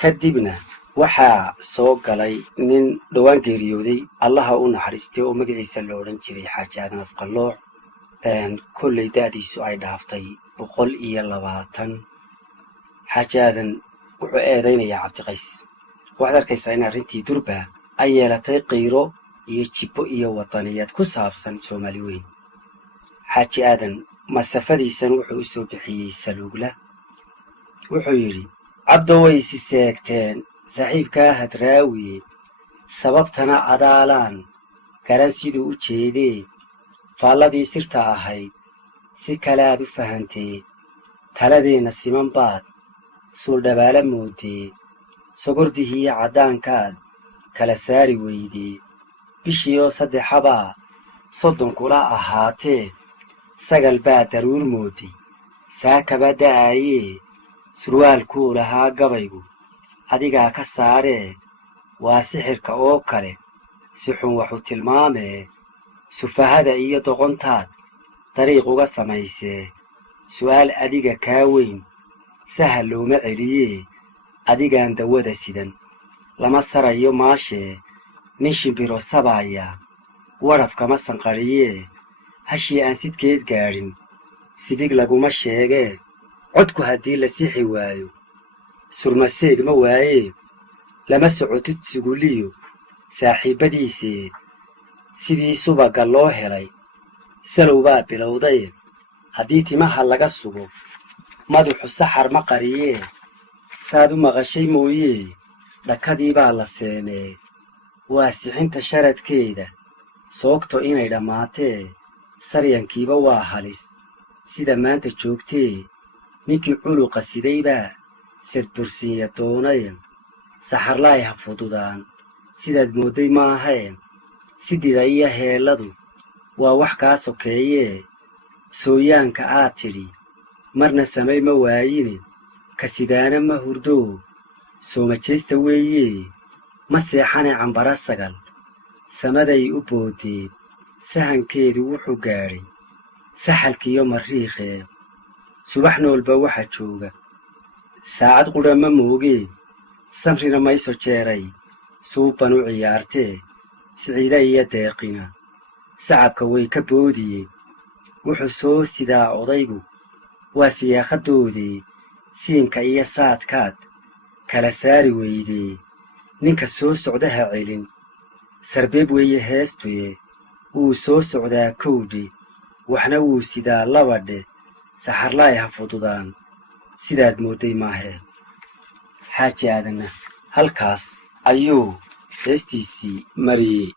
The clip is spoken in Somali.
kadibna waxaa soo galay nin dhowaan geeriyooday allaha u naxariistay oo magaciisa la odhan jiray xaaji aadan afqalooc kolley da'diisu ay dhaaftay 120. xaaji aadan wuxuu eedaynayaa cabdiqays. waxaad arkaysaa in arrintii durba ay yeelatay qiiro iyo jibbo iyo wadaniyad ku saabsan soomaali weyn. xaaji aadan masafadiisan wuxuu u soo bixiyey saluugla. wuxuu yidhi, cabdo way isi seegteen saaxiibkaa hadraawiye, sababtana adaalaan garan siduu u jeedee, faalladii sirta ahayd si kale aad u fahantee, taladeenna siman baad suuldhabaala moodee, sogordihiiyo caddaankaad kala saari weydee, bishii oo 3 baa 30 kula ahaatee, 9 baa daruur mooday saakaba da'ayee, surwaalkuu lahaa gabaygu adigaa ka saaree, waa sixirka oo kale si xun waxu tilmaamee, sufahada iyo doqontaad dariiq uga samaysee, su'aal adiga kaa weyn sahal looma celiyee, adigaan dawada sidan lama sarayo maashee, nin shimbiro sabaaya waraf kama sanqariyee, hashii aan sidkeed gaadhin sidig laguma sheegee, codku haddii la sixi waayo surmaseeg ma waayee, lama socotid suguliyo saaxiibbadiisee, sidii subaga loo helay salow baa bilowday, haddii timaha laga sugo madaxu saxar ma qariyee, saad u maqashay mooyee dhakadii baa la seemee, waa sixinta sharadkeeda soogto inay dhammaatee, saryankiiba waa halis sida maanta joogtee, ninkii culuqa sidaybaa sadbursiinya doonay, saxarlaay ha fududaan sidaad moodday maahee, sidida iyo heelladu waa wax kaa sokeeyee, sooyaanka aad tidhi marna samay ma waayine, ka sidaana ma hurdoo sooma jeesta weeyee, ma seexane cambara sagal samaday u boodee, sahankeedu wuxuu gaadhay saxalkiiyo mariikhee, subax noolba waxa jooga saacad qudha ma moogee, samrina mayso jeeray suuban u ciyaartee, siciida iyo deeqina sacabka way ka boodiyey, wuxuu soo sidaa odaygu waa siyaakhadoodii, siinka iyo saadkaad kala saari weydee, ninka soo socda ha celin sarbeeb weeye heestuye, wuu soo socdaa kowdhe waxna wuu sidaa labadhe, saxarlaay ha fududaan sidaad moodday maahee. xaaji aadanna halkaas ayuu heestiisii mariyey.